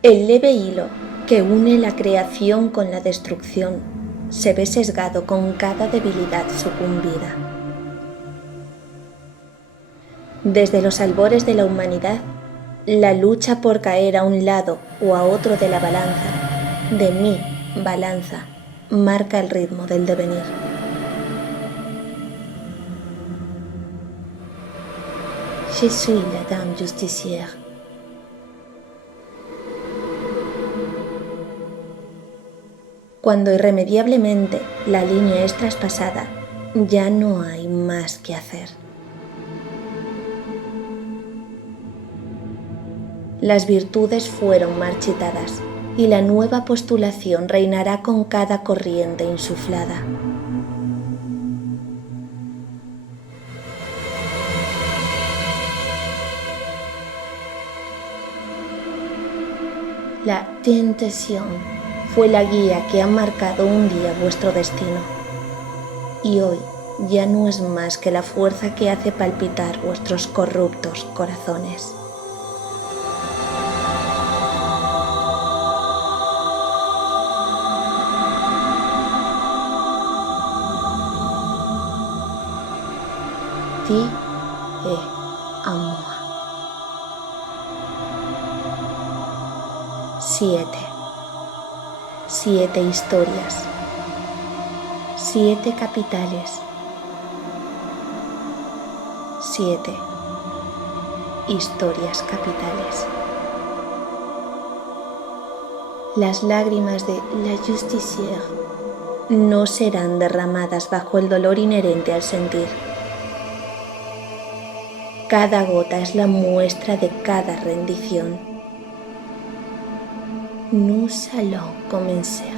El leve hilo que une la creación con la destrucción se ve sesgado con cada debilidad sucumbida. Desde los albores de la humanidad, la lucha por caer a un lado o a otro de la balanza, de mi balanza, marca el ritmo del devenir. Je suis la dame justicière. Cuando irremediablemente la línea es traspasada, ya no hay más que hacer. Las virtudes fueron marchitadas y la nueva postulación reinará con cada corriente insuflada. La tentación fue la guía que ha marcado un día vuestro destino, y hoy ya no es más que la fuerza que hace palpitar vuestros corruptos corazones. Ti et à moi. 7 historias, 7 capitales, 7 historias capitales. Las lágrimas de la justicière no serán derramadas bajo el dolor inherente al sentir. Cada gota es la muestra de cada rendición. Nous allons commencer.